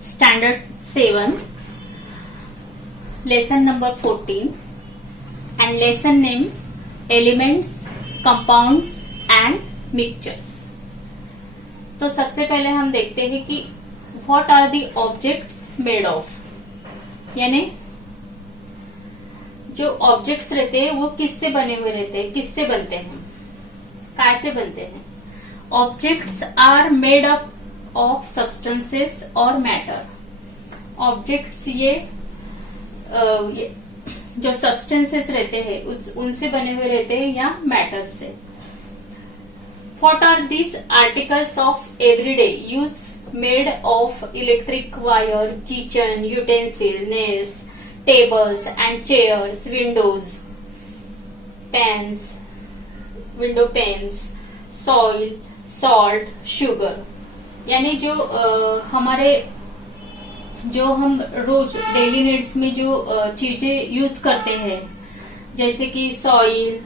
Standard 7, lesson number 14, and lesson name Elements, Compounds and Mixtures. तो सबसे पहले हम देखते हैं कि what are the objects made of, यानी जो ऑब्जेक्ट्स रहते हैं वो किससे बने हुए रहते हैं, किससे बनते हैं, कैसे बनते हैं. Objects are made up of substances और मैटर. ऑब्जेक्ट्स ये जो सब्सटेंसेस रहते हैं उनसे बने हुए रहते हैं या मैटर से. What are these articles of everyday use made of electric wire, kitchen utensil, nails, tables and chairs, window panes, soil, salt, sugar. यानी जो हमारे जो हम रोज डेली नीड्स में जो चीजें यूज करते हैं, जैसे कि soil,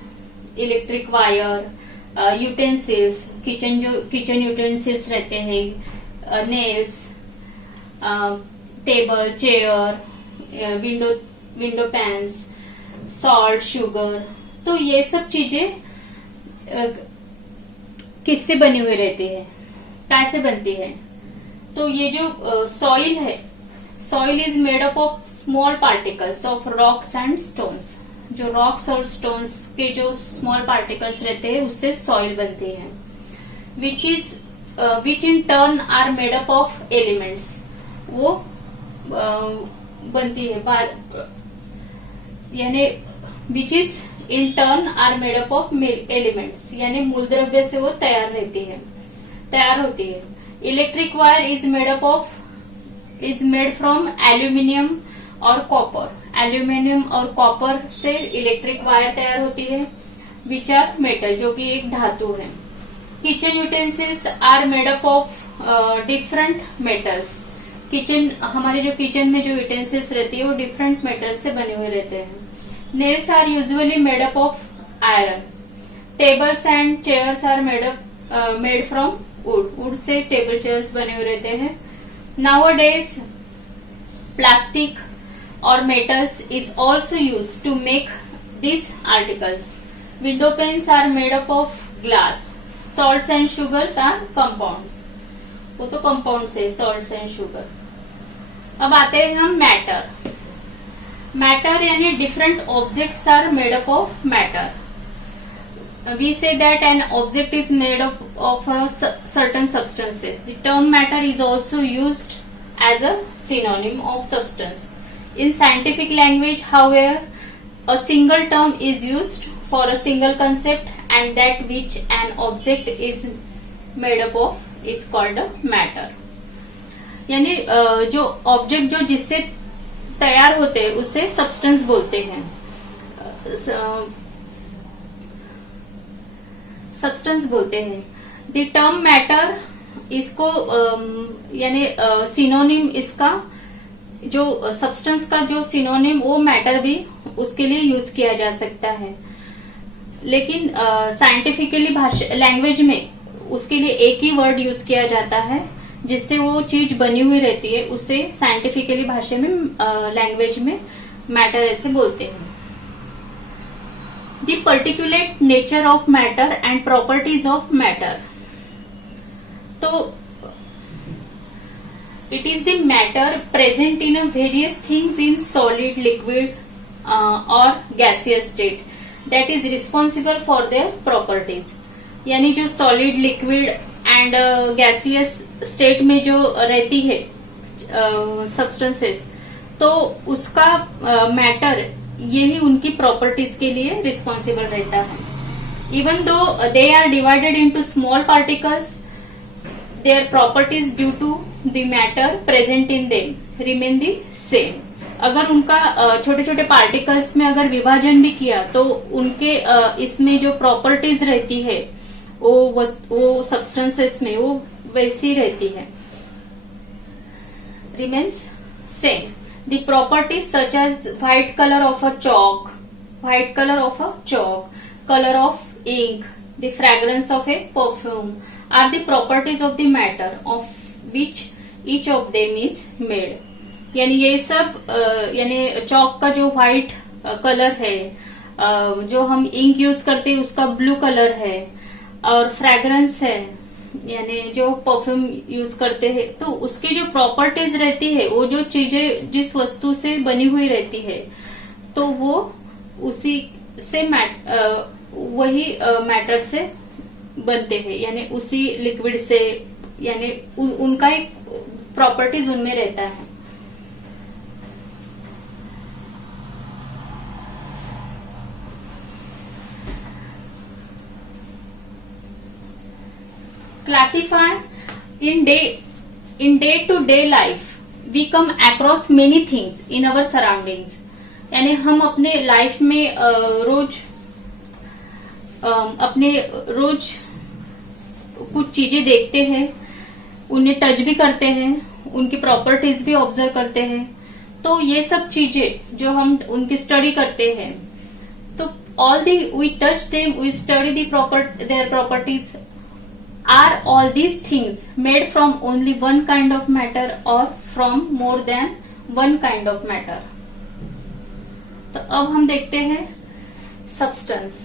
electric wire, utensils, kitchen utensils रहते हैं, nails, table, chair, window pans, salt, sugar. तो ये सब चीजें किससे बनी हुई रहती है, कैसे बनती है. तो ये जो सॉइल है, soil is made up of small particles of rocks and stones. जो रॉक्स और स्टोन्स के जो स्मॉल पार्टिकल्स रहते हैं उससे सॉइल बनती है. Which in turn are made up of elements. वो बनती है यानी which is in turn are made up of elements, यानी मूल द्रव्य से वो तैयार होती है. Electric wire is made from aluminium और कॉपर. एल्यूमिनियम और कॉपर से इलेक्ट्रिक वायर तैयार होती है, विच आर मेटल, जो कि एक धातु है. Kitchen utensils are made up of different metals. हमारे जो किचन में जो यूटेंसिल्स रहती है वो डिफरेंट मेटल्स से बने हुए रहते हैं. Nails are usually made up of iron. Tables and chairs are made from wood से टेबल चेयर्स बने हुए रहते हैं. Nowadays plastic or metals is also used to make these articles. Window panes are made up of glass. Salts and sugars are compounds. वो तो compounds है, salts and sugar. अब आते हैं हम मैटर. मैटर यानी different objects are made up of matter. We say that an object is made up of certain substances. The term matter is also used as a synonym of substance. In scientific language, however, a single term is used for a single concept, and that which an object is made up of is called a matter. यानी जो object जो जिससे तैयार होते हैं उसे substance बोलते हैं. सब्सटेंस बोलते हैं. द टर्म मैटर इसको यानी सिनोनिम इसका जो सब्सटेंस का जो सिनोनिम वो मैटर भी उसके लिए यूज किया जा सकता है. लेकिन साइंटिफिकली लैंग्वेज में उसके लिए एक ही वर्ड यूज किया जाता है जिससे वो चीज बनी हुई रहती है. उसे साइंटिफिकली भाषा में लैंग्वेज में मैटर ऐसे बोलते हैं. The particular nature of matter and properties of matter. तो it is the matter present in a various things in solid, liquid or gaseous state that is responsible for their properties. यानी जो solid, liquid and gaseous state में जो रहती है substances, तो उसका matter यही उनकी properties के लिए responsible रहता है. Even though they are divided into small particles, their properties due to the matter present in them remain the same. अगर उनका छोटे छोटे पार्टिकल्स में अगर विभाजन भी किया तो उनके इसमें जो प्रॉपर्टीज रहती है वो सब्सटेंसेस में वो वैसी रहती है, remains same. The properties such as white color of a chalk, color of ink, the fragrance of a perfume are the properties of the matter of which each of them is made. यानी ये सब यानी चौक का जो white colour है, जो हम ink use करते हैं उसका ब्लू कलर है, और फ्रेग्रेंस है यानी जो परफ्यूम यूज करते हैं, तो उसकी जो प्रॉपर्टीज रहती है, वो जो चीजें जिस वस्तु से बनी हुई रहती है, तो वो उसी से वही मैटर से बनते हैं, यानी उसी लिक्विड से, यानी उनका एक प्रॉपर्टीज उनमें रहता है। Classify in day to day life we come across many things in our surroundings। यानी हम अपने लाइफ में रोज कुछ चीजें देखते हैं, उन्हें टच भी करते हैं, उनकी प्रॉपर्टीज भी ऑब्जर्व करते हैं। तो ये सब चीजें जो हम उनकी स्टडी करते हैं, तो all the we touch them, we study their properties. Are all these things made from only one kind of matter or from more than one kind of matter? तो अब हम देखते हैं substance।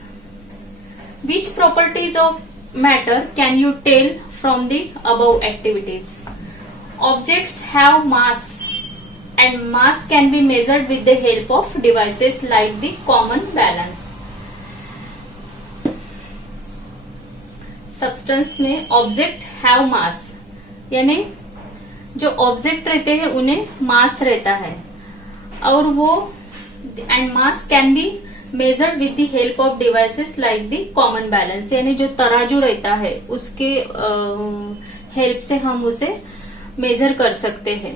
Which properties of matter can you tell from the above activities? Objects have mass and mass can be measured with the help of devices like the common balance। Substance में object have मास, यानी जो object रहते हैं उन्हें मास रहता है, और वो and mass can be measured with the help of devices like the common balance. यानी जो तराजू रहता है उसके हेल्प से हम उसे मेजर कर सकते हैं।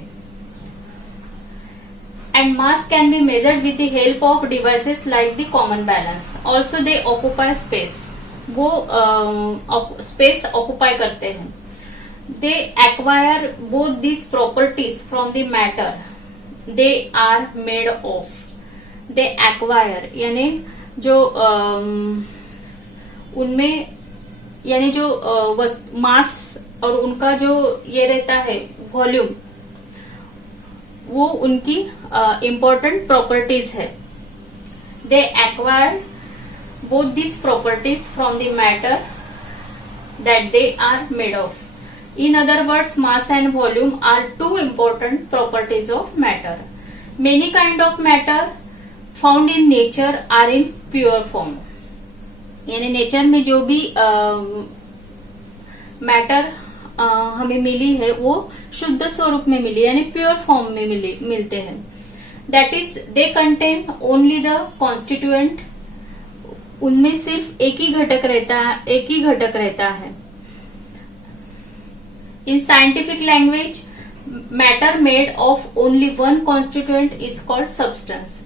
And mass can be measured with the help of devices like the common balance. Also they occupy space, वो स्पेस ऑक्यूपाई करते हैं। They acquire both these properties from the matter they are made of. They acquire यानी जो उनमें यानी जो मास और उनका जो ये रहता है वॉल्यूम, वो उनकी इम्पोर्टेंट प्रॉपर्टीज है। दे acquire both these properties from the matter that they are made of। In other words, mass and volume are two important properties of matter। Many kind of matter found in nature are in pure form। यानी nature में जो भी matter हमें मिली है वो शुद्ध स्वरूप में मिली, यानी प्योर फॉर्म में मिलते हैं। That is they contain only the constituent, उनमें सिर्फ एक ही घटक रहता है। In scientific language matter made of only one constituent is called substance.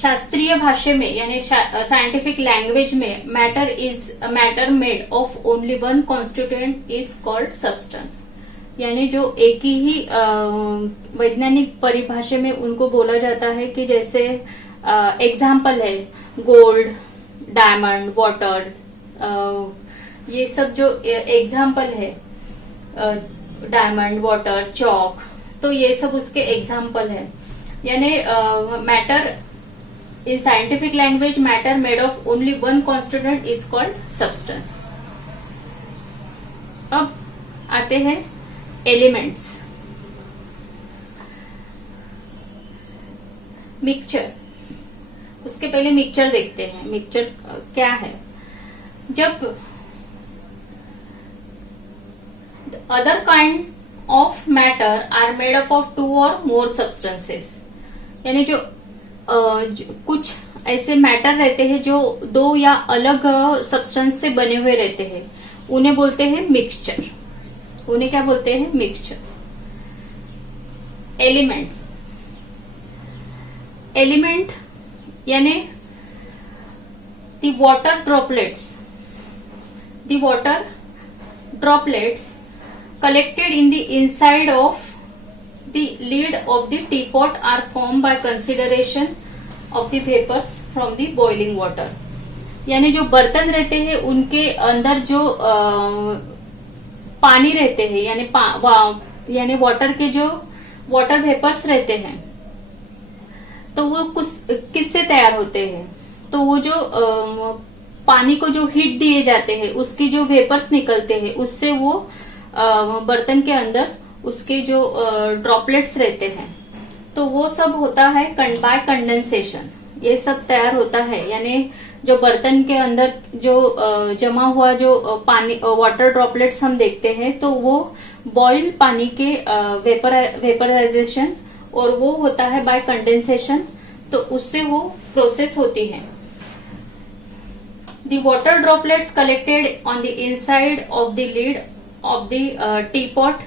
शास्त्रीय भाषा में यानी साइंटिफिक लैंग्वेज में matter made of only one constituent is called substance. यानी जो एक ही वैज्ञानिक परिभाषा में उनको बोला जाता है कि जैसे एग्जाम्पल है गोल्ड, डायमंड, वाटर, ये सब जो एग्जाम्पल है, डायमंड, वाटर, चौक, तो ये सब उसके एग्जाम्पल है। यानी matter in scientific language matter made of only one constituent is called substance. अब आते हैं एलिमेंट्स। मिक्सचर, उसके पहले मिक्सचर देखते हैं। मिक्सचर क्या है? जब other kind of matter are made up of two or more substances, यानी जो कुछ ऐसे मैटर रहते हैं जो दो या अलग सब्सटेंस से बने हुए रहते हैं, उन्हें बोलते हैं मिक्सचर। उन्हें क्या बोलते हैं? मिक्सचर। एलिमेंट्स, एलिमेंट यानी the water droplets collected in the inside of the lid of the teapot are formed by consideration of the vapors from the boiling water। यानी जो बर्तन रहते हैं उनके अंदर जो पानी रहते हैं, यानी यानी वाटर के जो वाटर वेपर्स रहते हैं तो वो किससे तैयार होते हैं? तो वो जो पानी को जो हीट दिए जाते हैं उसकी जो वेपर्स निकलते हैं उससे वो बर्तन के अंदर उसके जो ड्रॉपलेट्स रहते हैं तो वो सब होता है बाय कंडेंसेशन। ये सब तैयार होता है यानी जो बर्तन के अंदर जो जमा हुआ जो पानी वाटर ड्रॉपलेट्स हम देखते हैं तो वो बॉइल पानी के वेपराइजेशन और वो होता है बाय कंडेंसेशन, तो उससे वो प्रोसेस होती है। The water droplets collected on the inside of the lid of the teapot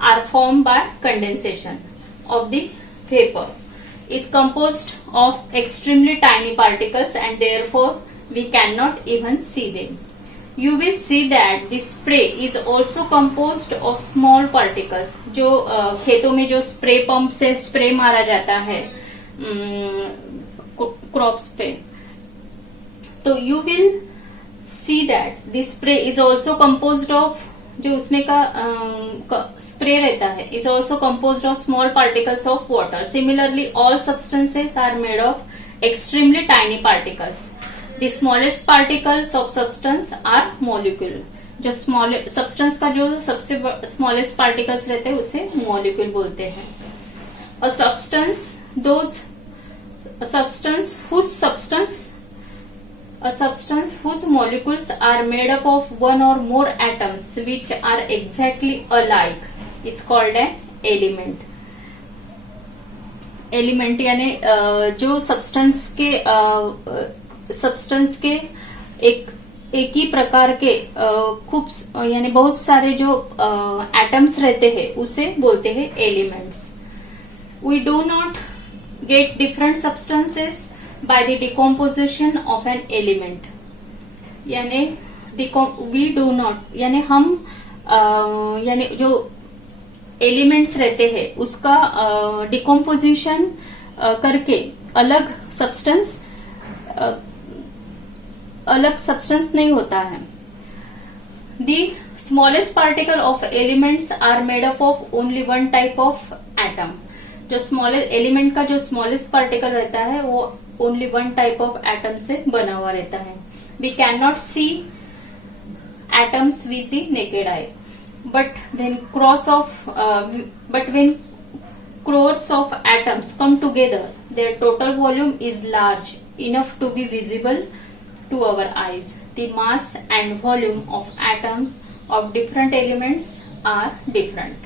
are formed by condensation of the vapor. Is composed of extremely tiny particles and therefore we cannot even see them. You will see that the spray is also composed of small particles. जो खेतों में जो spray pump से spray मारा जाता है crops पे, तो you will see that the spray is also composed of जो उसमें का स्प्रे रहता है is also composed of small particles of water. Similarly, all substances are made of extremely tiny particles. The smallest particles of substance are molecule. जो substance का जो सबसे smallest particles रहते हैं उसे molecule बोलते हैं. A substance whose molecules are made up of one or more atoms which are exactly alike, it's called an element. Element यानी जो सब्सटेंस के एक ही प्रकार के खूब यानी बहुत सारे जो एटम्स रहते हैं उसे बोलते हैं elements. We do not get different substances by the decomposition of an element. यानी we do not यानी हम यानी जो एलिमेंट्स रहते हैं उसका डिकम्पोजिशन करके अलग सब्सटेंस नहीं होता है. The smallest particle of elements are made up of only one type of atom. जो स्मॉलेस्ट एलिमेंट का जो स्मॉलेस्ट पार्टिकल रहता है वो only one type of atom से बना हुआ रहता है. We can not see atoms with the naked eye, but when crores of atoms come together, their total volume is large enough to be visible to our eyes. The mass and volume of atoms of different elements are different.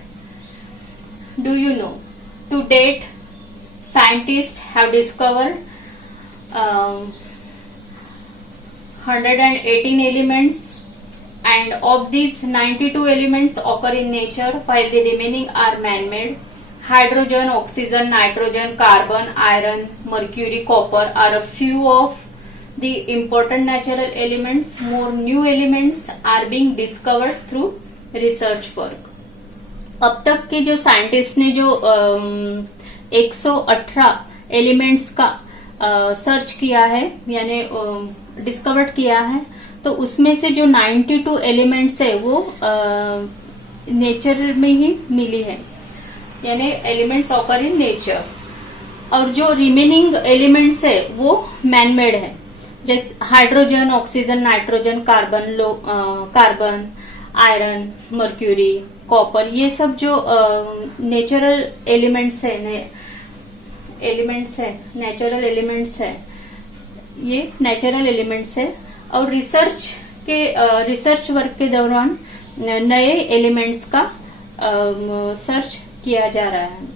Do you know? To date, scientists have discovered 118 elements, and of these 92 elements occur in nature while the remaining are man-made. Hydrogen, oxygen, nitrogen, carbon, iron, mercury, copper are a few of the important natural elements. More new elements are being discovered through research work. अब तक के जो scientist ने जो 118 elements का search किया है यानी डिस्कवर किया है, तो उसमें से जो 92 एलिमेंट्स है वो नेचर में ही मिली है, यानी एलिमेंट्स ऑकर इन नेचर. और जो रिमेनिंग एलिमेंट्स है वो मैन मेड है, जैसे hydrogen, oxygen, nitrogen, carbon, iron, mercury, copper, ये सब जो नेचुरल एलिमेंट्स है नेचुरल एलिमेंट्स है, ये नेचुरल एलिमेंट्स है. और रिसर्च वर्क के दौरान नए एलिमेंट्स का सर्च किया जा रहा है.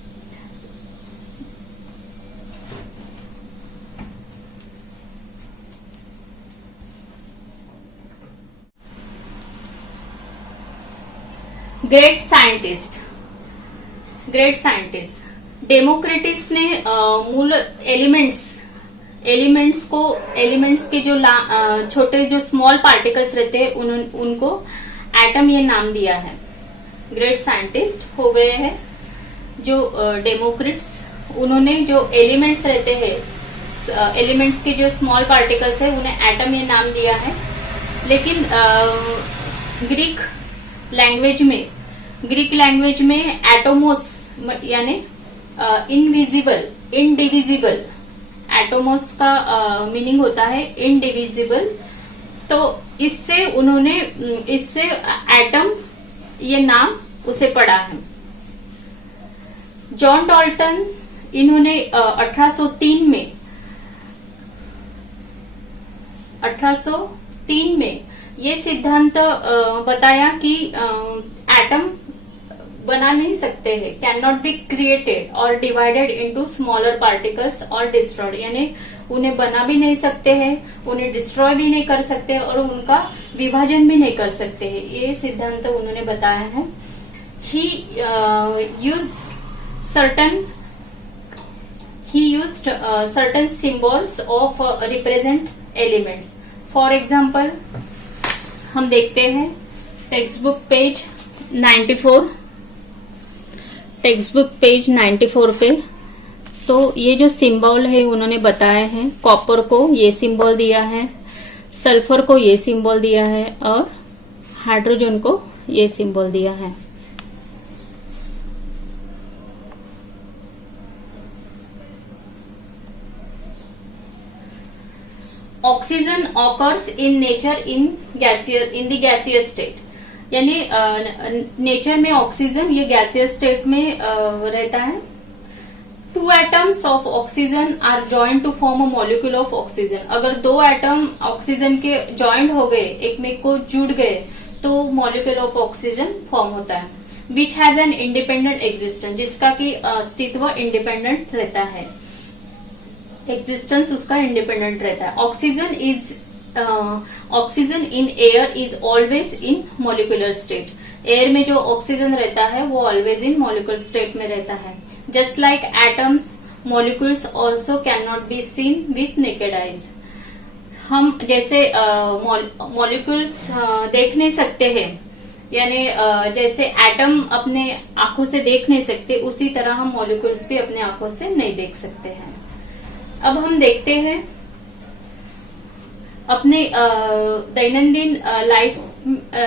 ग्रेट साइंटिस्ट डेमोक्रिटस ने मूल एलिमेंट्स के जो छोटे जो स्मॉल पार्टिकल्स रहते हैं उनको एटम ये नाम दिया है. ग्रेट साइंटिस्ट हो गए हैं जो डेमोक्रिट्स, उन्होंने जो एलिमेंट्स रहते हैं एलिमेंट्स के जो स्मॉल पार्टिकल्स है उन्हें एटम ये नाम दिया है. लेकिन ग्रीक लैंग्वेज में ग्रीक लैंग्वेज में एटोमोस यानी इनविजिबल, इनडिविजिबल, एटोमोस का मीनिंग होता है इनडिविजिबल। तो इससे एटम ये नाम उसे पड़ा है। जॉन डाल्टन इन्होंने 1803 में ये सिद्धांत बताया कि एटम बना नहीं सकते हैं, कैन नॉट बी क्रिएटेड और डिवाइडेड इनटू स्मॉलर पार्टिकल्स और डिस्ट्रॉयड, यानी उन्हें बना भी नहीं सकते हैं, उन्हें डिस्ट्रॉय भी नहीं कर सकते और उनका विभाजन भी नहीं कर सकते हैं। ये सिद्धांत उन्होंने बताया है। ही used certain symbols of represent elements. For example, हम देखते हैं टेक्स्ट बुक पेज 94 पे। तो ये जो सिंबल है उन्होंने बताया है, कॉपर को ये सिंबल दिया है, सल्फर को ये सिंबल दिया है और हाइड्रोजन को ये सिंबल दिया है। Oxygen occurs in nature in the gaseous state, यानी नेचर में ऑक्सीजन ये गैसियस स्टेट में रहता है। 2 atoms of oxygen are joint to form a molecule of oxygen. अगर 2 एटम ऑक्सीजन के जॉइंट हो गए, एक में को जुड़ गए, तो मॉलिक्यूल ऑफ ऑक्सीजन फॉर्म होता है। Which has an independent existence, जिसका की अस्तित्व इंडिपेंडेंट रहता है, एग्जिस्टेंस उसका इंडिपेंडेंट रहता है। Oxygen in air is always in molecular state. Air में जो ऑक्सीजन रहता है वो ऑलवेज इन मॉलिक्यूलर स्टेट में रहता है। Just like atoms, molecules also can not be seen with naked eyes. हम जैसे मॉलिक्यूल्स देख नहीं सकते हैं, यानी जैसे एटम अपने आंखों से देख नहीं सकते, उसी तरह हम मॉलिक्यूल्स भी अपने आंखों से नहीं देख सकते हैं। अब हम देखते हैं अपने दैनंदिन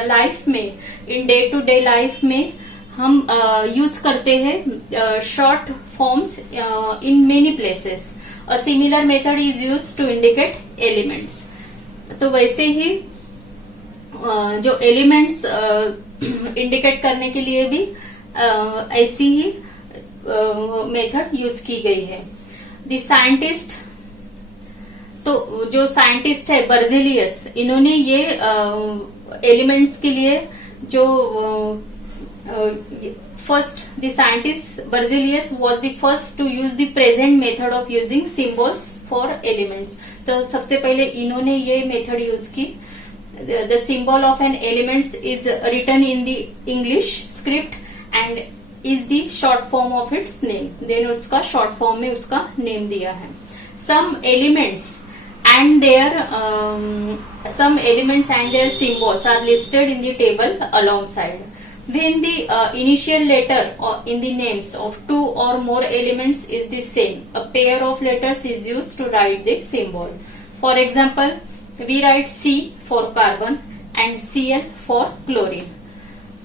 लाइफ में, in day to day life में हम यूज करते हैं short forms in many places. A similar method is use to indicate elements. तो वैसे ही जो एलिमेंट्स इंडिकेट करने के लिए भी ऐसी ही मेथड यूज की गई है। द साइंटिस्ट, तो जो साइंटिस्ट है बर्जेलियस, इन्होंने ये एलिमेंट्स के लिए जो first, the scientist Berzelius was the first to use the present method of using symbols for elements. तो सबसे पहले इन्होंने ये मेथड यूज की। The symbol of an elements is written in the English script and is the short form of its name. Then उसका short form में उसका name दिया है। Some elements and their symbols are listed in the table alongside. When the initial letter in the names of 2 or more elements is the same, a pair of letters is used to write the symbol. For example, we write C for carbon and Cl for chlorine.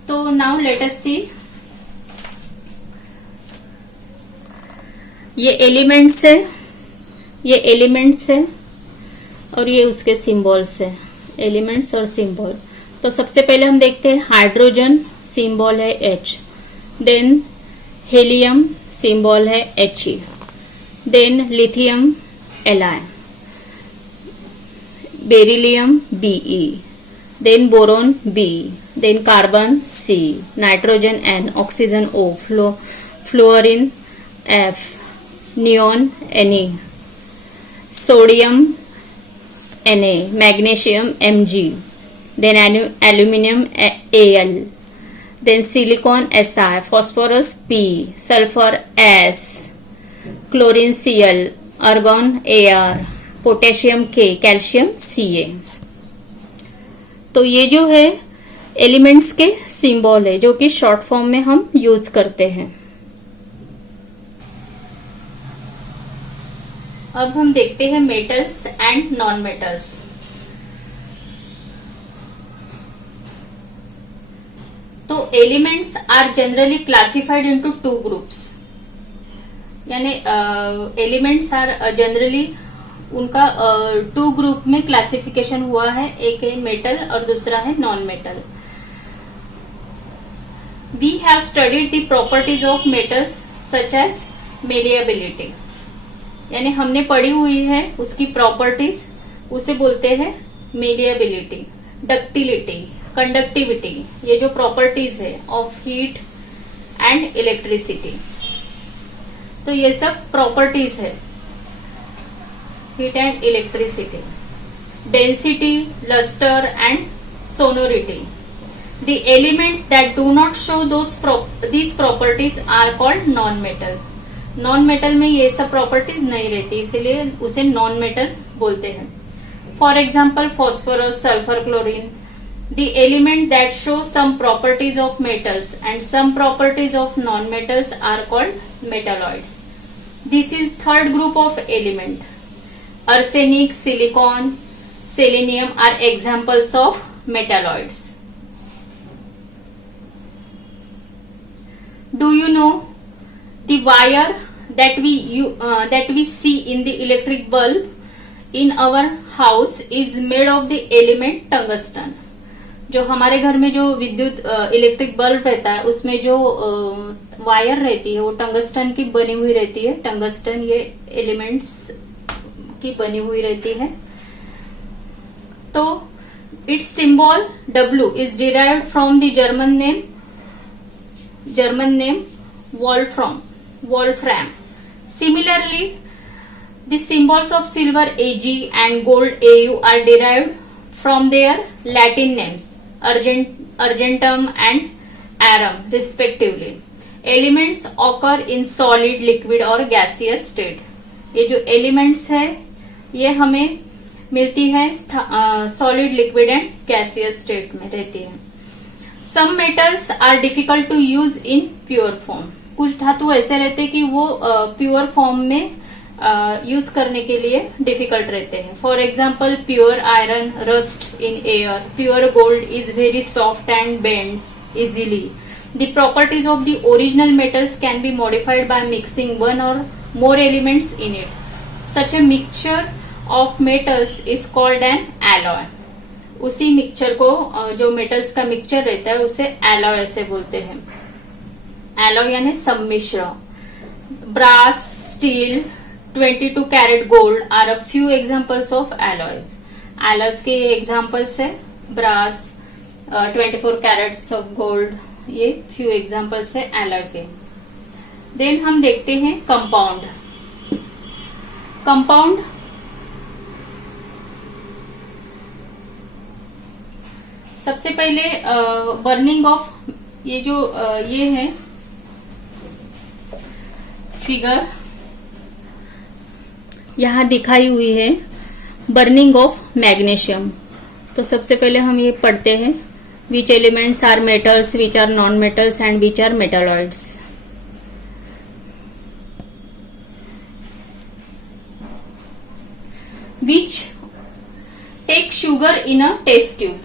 So now let us see. ये elements है और ये उसके symbols है, elements और symbol. तो सबसे पहले हम देखते हैं हाइड्रोजन, सिंबल है H। देन हेलियम, सिंबल है He। Then lithium Li, beryllium Be, then boron B, then carbon C, nitrogen N, oxygen O, fluorine F, neon Ne, sodium Na, magnesium Mg, then aluminium Al, then silicon Si, phosphorus P, sulfur S, chlorine Cl, argon Ar, potassium K, calcium Ca। तो ये जो है elements के symbol है जो कि short form में हम यूज करते हैं। अब हम देखते हैं मेटल्स एंड नॉन मेटल्स। तो elements are generally classified into 2 groups, यानी एलिमेंट्स आर जनरली उनका 2 ग्रुप में क्लासिफिकेशन हुआ है, एक है मेटल और दूसरा है non metal. We have studied the properties of metals such as malleability, यानी हमने पढ़ी हुई है उसकी प्रॉपर्टीज, उसे बोलते हैं मेलिएबिलिटी, डक्टिलिटी, कंडक्टिविटी, ये जो प्रॉपर्टीज है ऑफ हीट एंड इलेक्ट्रिसिटी. तो ये सब प्रॉपर्टीज है heat and electricity. Density, lustre and sonority. The elements that do not show these properties are called non-metal. Non-metal में ये सब properties नहीं रहती, इसीलिए उसे non-metal बोलते हैं. For example, phosphorus, sulfur, chlorine. The element that show some properties of metals and some properties of non-metals are called metalloids. This is third group of element. Arsenic, silicon, selenium are examples of metalloids. Do you know the wire that we see in the electric bulb in our house is made of the element tungsten. जो हमारे घर में जो विद्युत electric bulb रहता है उसमें जो वायर रहती है वो टंगस्टन की बनी हुई रहती है. टंगस्टन ये एलिमेंट्स की बनी हुई रहती है. तो it's symbol W is derived from the German name Wolfram. Similarly, the symbols of silver Ag and gold Au are derived from their Latin names Argentum and Arum respectively. Elements occur in solid, liquid और gaseous state. ये जो elements है ये हमें मिलती है solid, liquid and gaseous state में रहती है. Some metals are difficult to use in pure form. कुछ धातु ऐसे रहते कि वो प्योर फॉर्म में यूज करने के लिए डिफिकल्ट रहते हैं. For example pure iron rust in air. Pure gold is very soft and bends easily. The properties of the original metals can be modified by mixing one or more elements in it. Such a mixture of metals is called an alloy. उसी mixture को जो metals का mixture रहता है उसे alloy ऐसे बोलते हैं. एलॉय यानी सम्मिश्र. Brass, steel, 22 carat gold are a few examples of alloys. Alloys के एग्जांपल्स है ब्रास, 24 कैरेट्स ऑफ गोल्ड, ये फ्यू एग्जांपल्स है एलॉय के. देन हम देखते हैं कंपाउंड. कंपाउंड सबसे पहले बर्निंग ऑफ ये जो ये है फिगर यहां दिखाई हुई है बर्निंग ऑफ मैग्नीशियम. तो सबसे पहले हम ये पढ़ते हैं which elements are metals, which are non metals and which are metalloids. Which take sugar in a test tube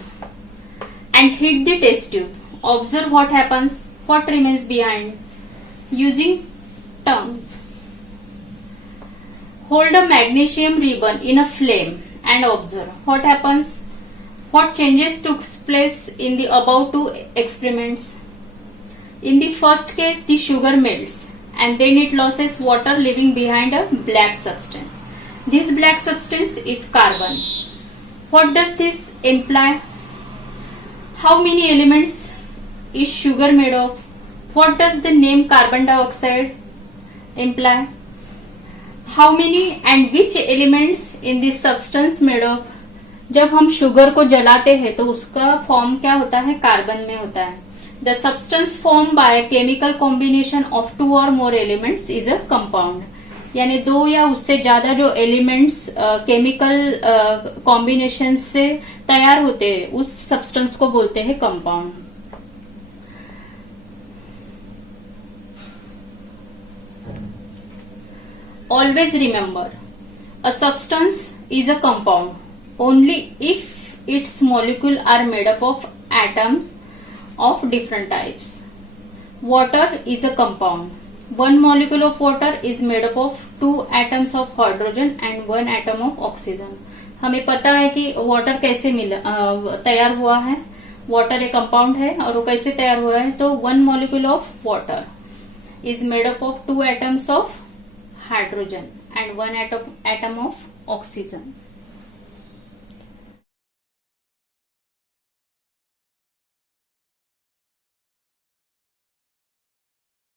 and heat the test tube. Observe what happens, what remains behind. Using terms. Hold a magnesium ribbon in a flame and observe what happens, what changes took place in the above two experiments. In the first case, the sugar melts and then it loses water, leaving behind a black substance. This black substance is carbon. What does this imply? How many elements is sugar made of? What does the name carbon dioxide imply? How many and which elements in this substance made of? जब हम sugar को जलाते हैं तो उसका form क्या होता है, कार्बन में होता है. The substance formed by a chemical combination of 2 or more elements is a compound. यानी 2 या उससे ज्यादा जो एलिमेंट्स केमिकल कॉम्बिनेशन से तैयार होते हैं उस सब्सटेंस को बोलते हैं compound. Always remember a substance is a compound only if its molecule are made up of atoms of different types. Water is a compound. One molecule of water is made up of 2 atoms of hydrogen and 1 atom of oxygen. हमें पता है कि water कैसे तैयार हुआ है. Water एक compound है और वो कैसे तैयार हुआ है, तो 1 molecule of water is made up of 2 atoms of hydrogen and 1 atom of oxygen.